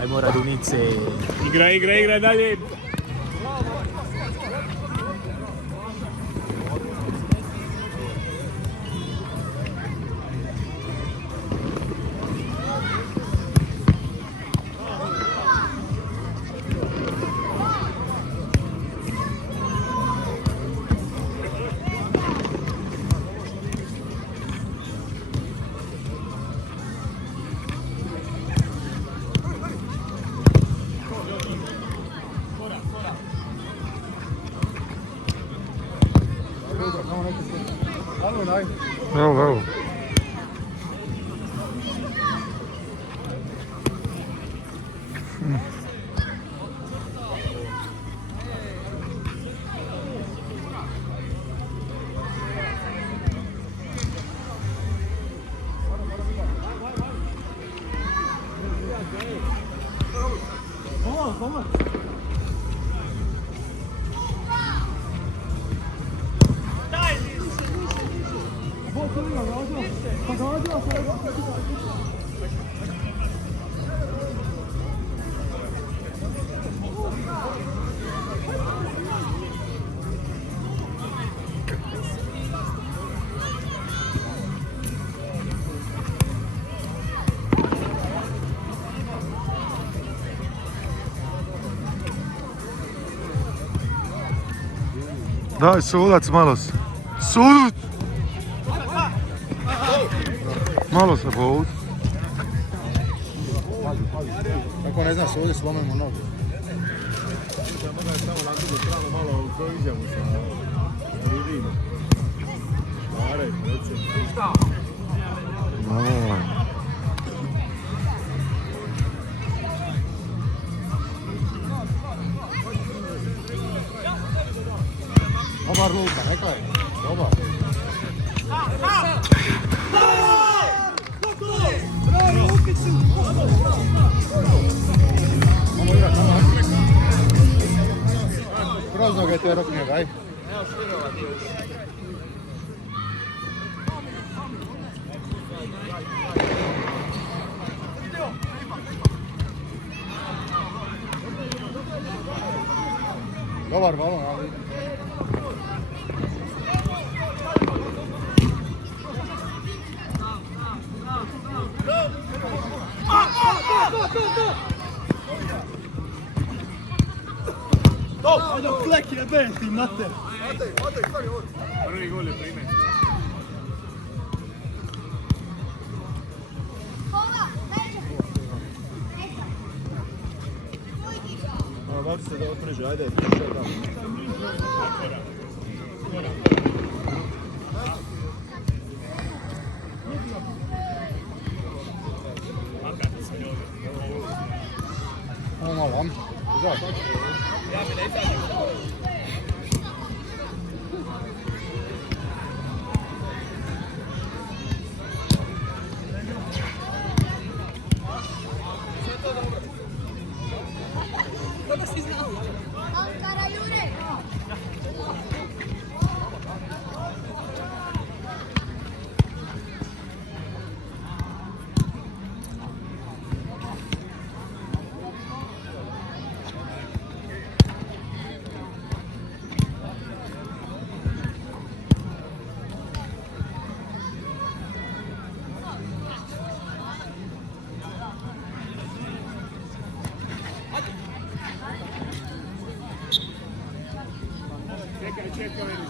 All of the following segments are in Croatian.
Ajmo Radunice. Igra, dalje. Evo. Daj, sudac, malo se. Sudut! Malo se povuci. Ako ne znam, ovdje slomimo nogu. Dobar luka, neka je. Dobar. Kroz noge te rok njega, aj. Dobar balon, ali... Ajde, kleki je benti, mater. Prvi gol je prime. Baci se da otpređu, ajde. Ovo malo, izaći.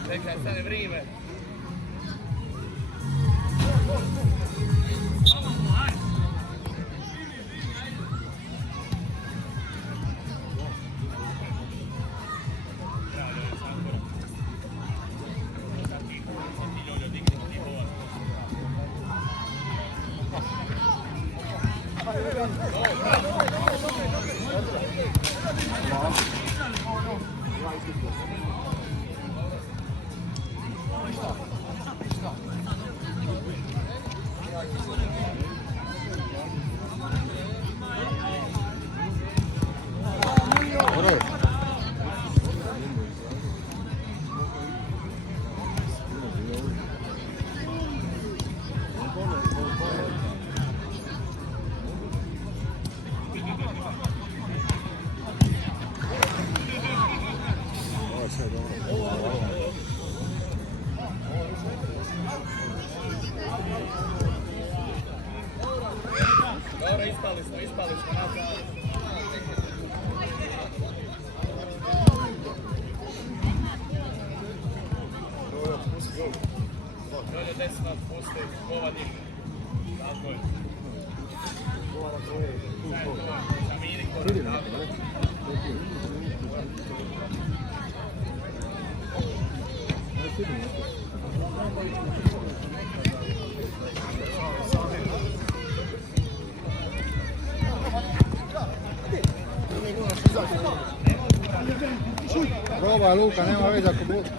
Čekaj, stane vrijeme. Dobro, ispali smo. Dolje desno pusti, ova digne. Tako je. Zamini korak, tako je. Probaj Luka, nema veze ako bude.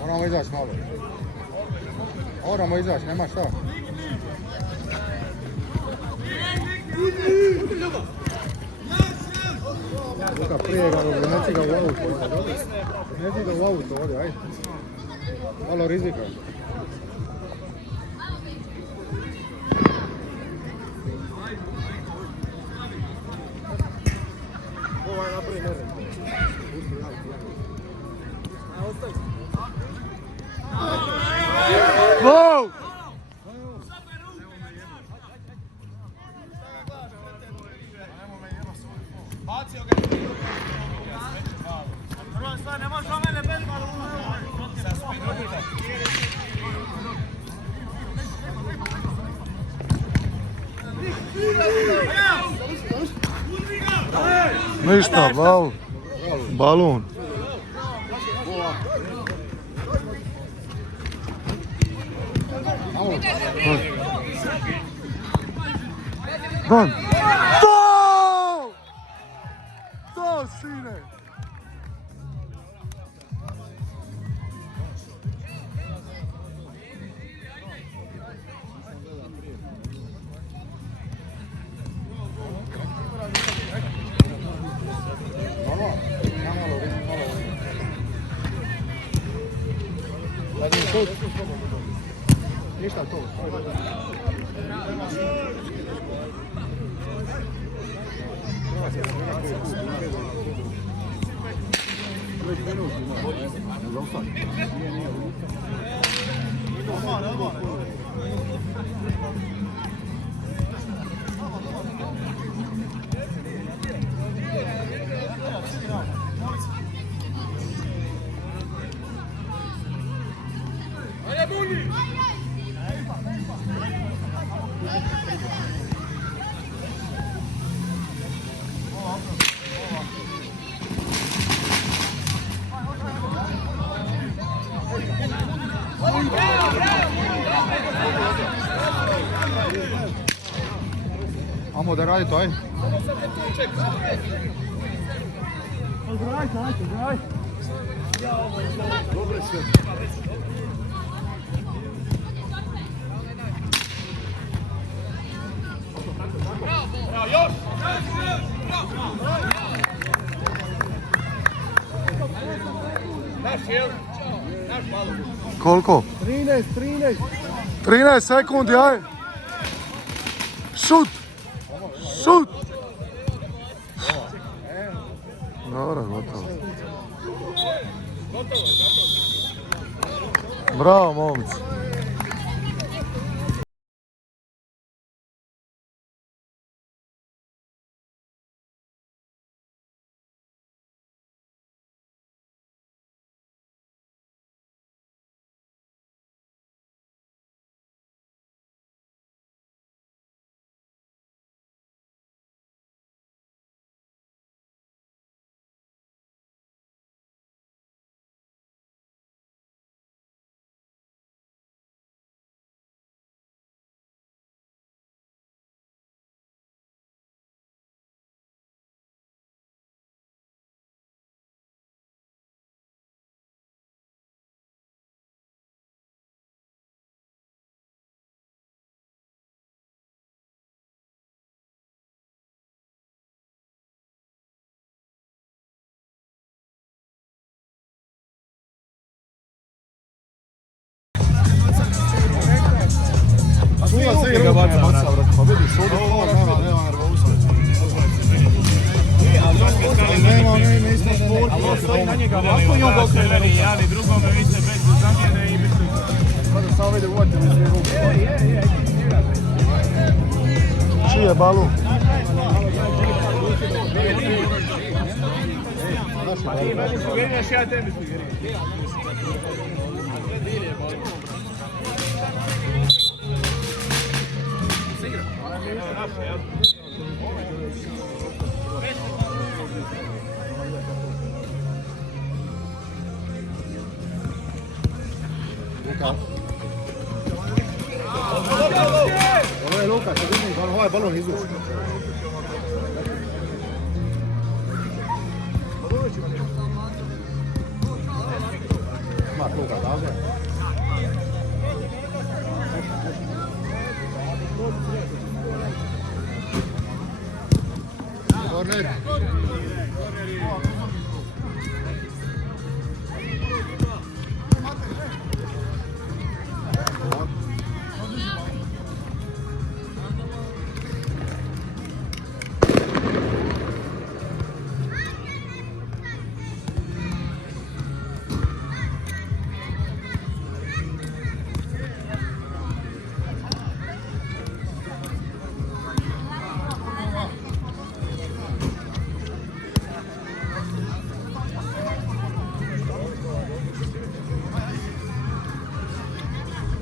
Moramo izaći malo. Moramo izaći, nema šta. Luka, prije ga, neci ga u auto. Neci ga u auto, ovdje, ajde. Malo rizika. Ovaj napravi nered. Wow! Bacio ga prva stvar, ne možeš mene bez malo sa spinuta. Ništa, bravo. Balon. Don! To! To, sine! Ništa to. Amo da radi to, aj. Dobre sve. Još! Naš je, naš malo. Koliko? 13. 13 sekundi, aj! Šut! Šut! Dobro, gotovo. Bravo, momci. Sudac se i ga ruke baca, ne baca, brate. brate. Pa vidi, sudac nema nervoza. Ne ispada ne. Ali on stoji na njega ovako i on ga okrene rukom. Jedan i drugome vi se bez zamjene i biti. Kada samo vidi uvati mi sve ruke. Čije balu? Meni sugeriraš, ja tebi sugeriram. Luka. Ovo je Luka, sad vidim, ovaj balon izvuči. Mak Luka, davde. Korner.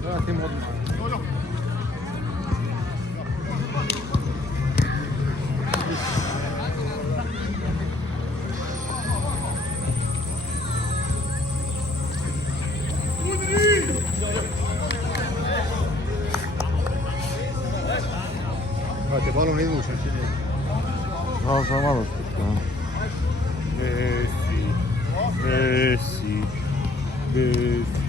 Vratim odmah. Gledajte, balon izvučen čini. No, samo malo spustio. Messi, Messi, Messi.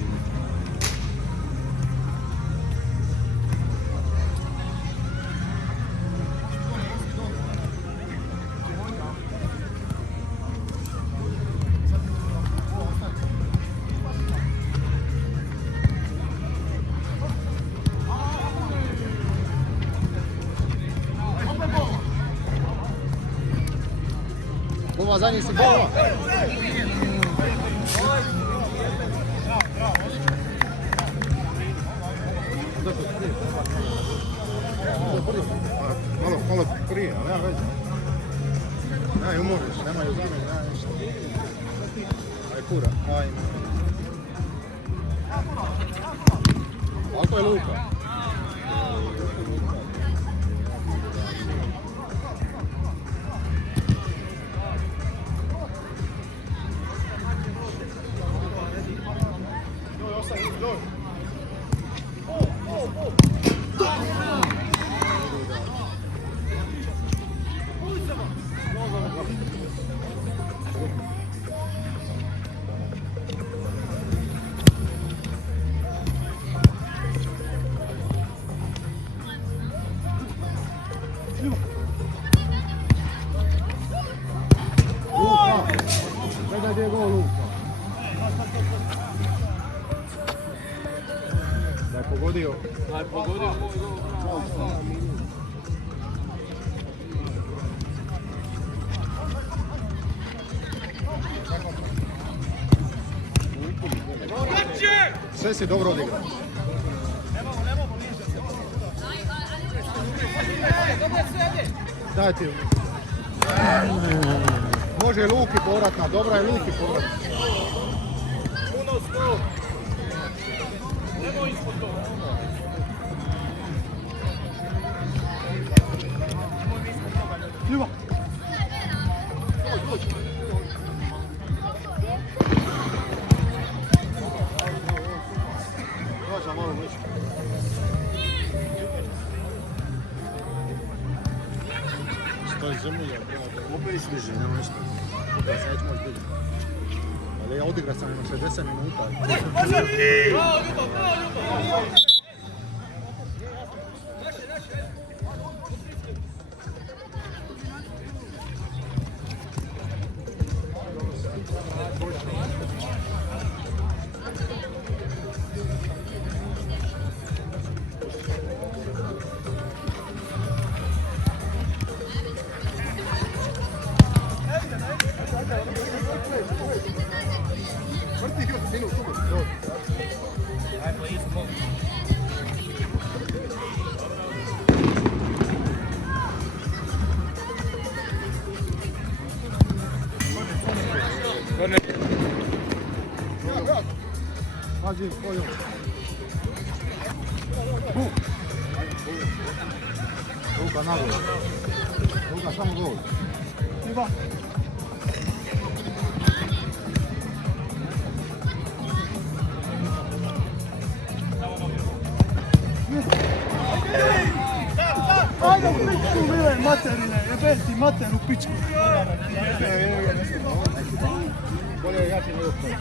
Bova, za njih si Bova! Malo prije, ali nema veze. Nemaju umoriš, nemaju zamjene, nema ništa. Aj kura, ajme. Ako je Luka. Gledaj gdje je gol Luka. Da je pogodio. Da je pogodio moj gol. Sve si dobro odigrao. Daj ti. Može Luki povratna, dobra je Luki povratna. Puno skok. Nemoj ispod toga. Ljubav. Dođa malo bliže. Što je zemlja? Opet sviže, nema ništa. Ja sad ću moći biti. Ali ja odigra sam na 60 minuta. Dakle, izbog. Pazi, koju. Luka na gol. Luka samo gol. Ljubav. Ajde u pičku, mile materine, jebem ti mater u pičku. Bolje je jači nego koji.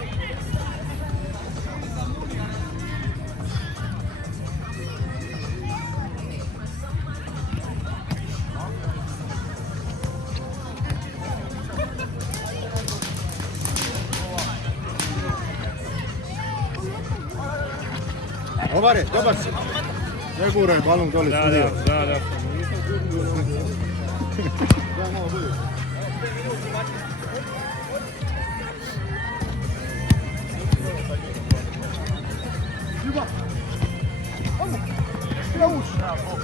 Omare, dobar si. Ne guraj balon dole sudija. Da. Ljubav. Odmah. Ja uš. Bravo.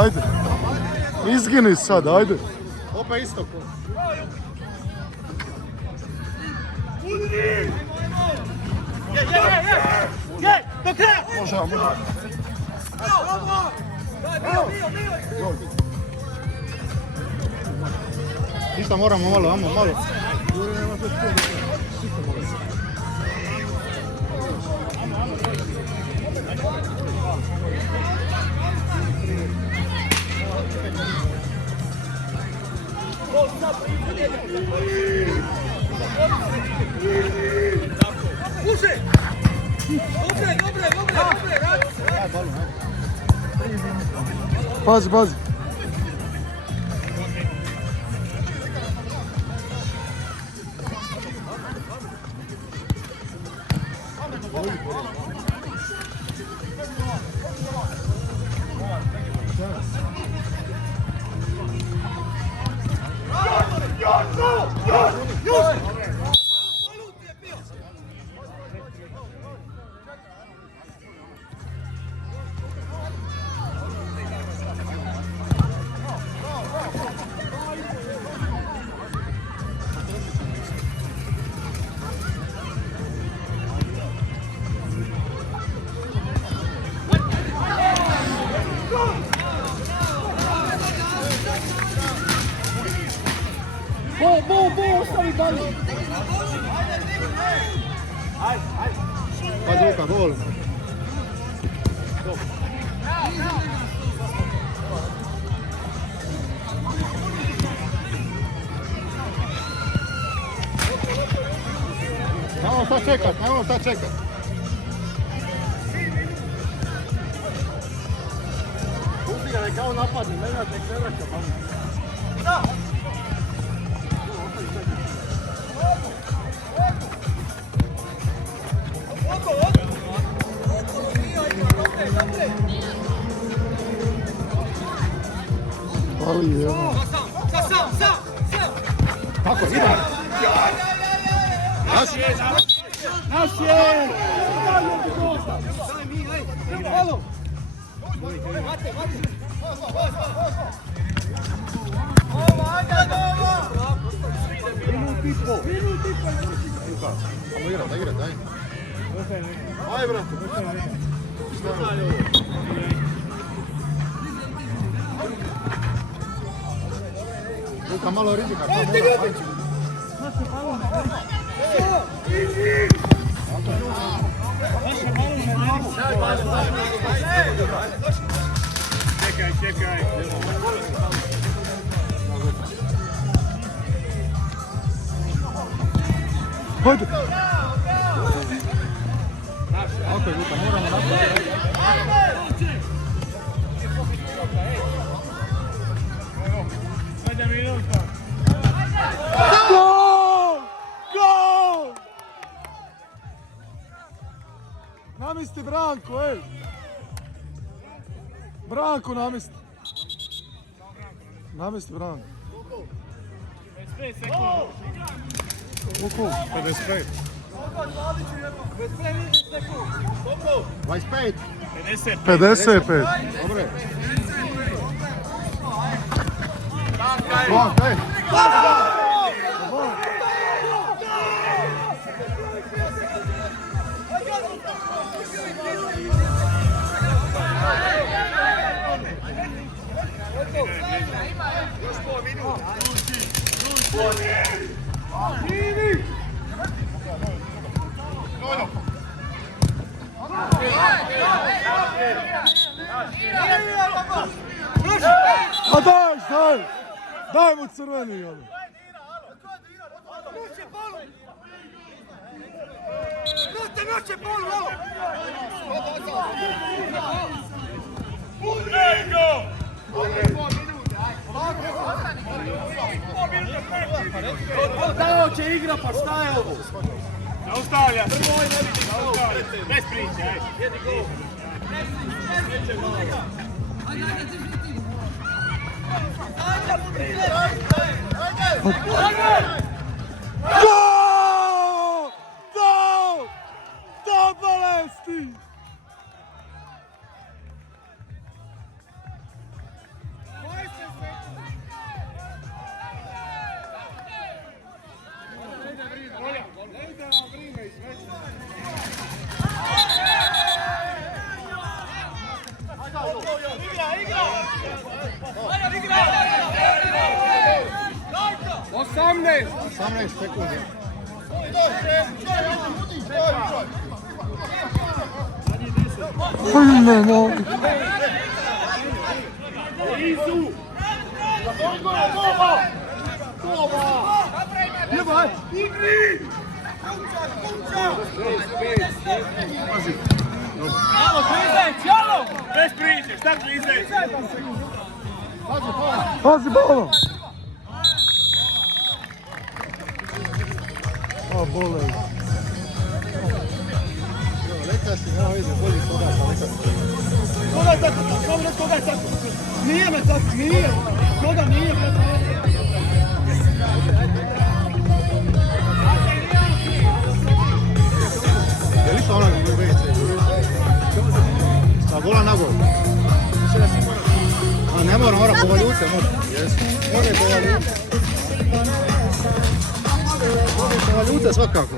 Ajde. Izgini sad, ajde. Opet isto. Je, do kraja. Može. Ništa moramo malo. Uže. Dobre. Pazi. Bo, ostavi balon. Pazi Luka, gol. Nemamo šta čekat. Pusti ga, neka on napadne, nek ne vraća. Ali evo. Sam. Tako, idemo. Naš je! Halo! Ajmo igrat, daj. Aj, brate. Luka, malo rizika. Čekaj. Hajde. Ako je Luka, moramo napraviti. Gol! Namisti Branko, ej! Branko namesti. Namesti Branko. 5 sekundi. Koliko? 55. 25. 50. 55. Dobro. Van, ej. A daj! Daj mu crveni, jel? Dao će igra, pa šta je ovo? Zaustavlja. Bez priče, ajde. Gol! Gol! Da bolesti! Osamnaest sekundi. Ajme, molim. Bez priče, šta klizeš? Pazi bolo! A, bolest. Lekaš ti, evo ide, bolji koga pa lekaš. Koga je tako? Koga je tako? Nije me tako, nije. Koga nije me tako? Je li to ona u WC? Sa gola na gol. A ne mora po valjute, može. Može po valjute. Može po valjute svakako.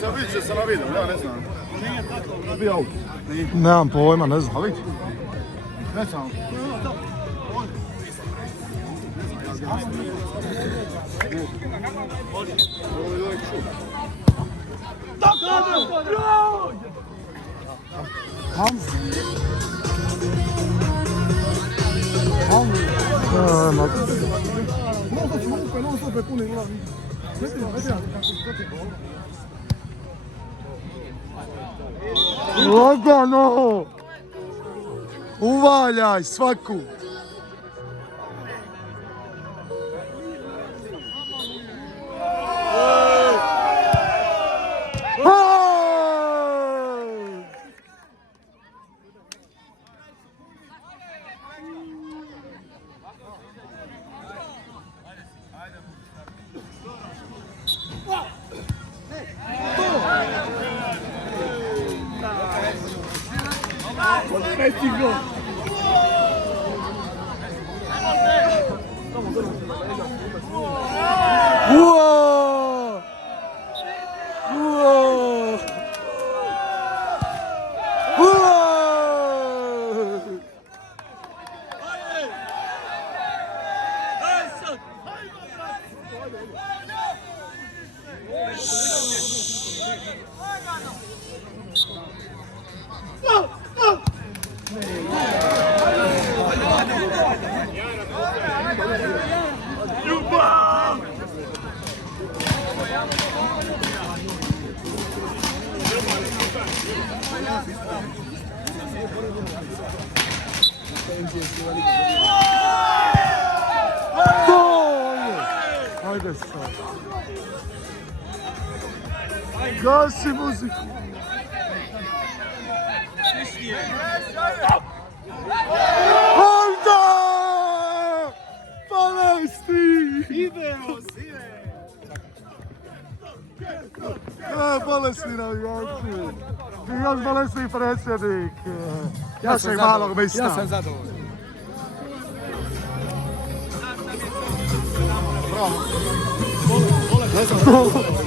Sad vidit će se na video, ja ne znam. Bio aut. Nemam pojma, ne znam. A vidi? Ne znam. Lagano! Uvaljaj svaku! Uo! Uo! Uo! Gol! Hajde sad. Gasi muziku. Holda! Palestin! Idemo, sine! Bolesni navijači. I još bolesni predsjednik. Našeg malog mista. Ja sam zadovoljan. Bravo.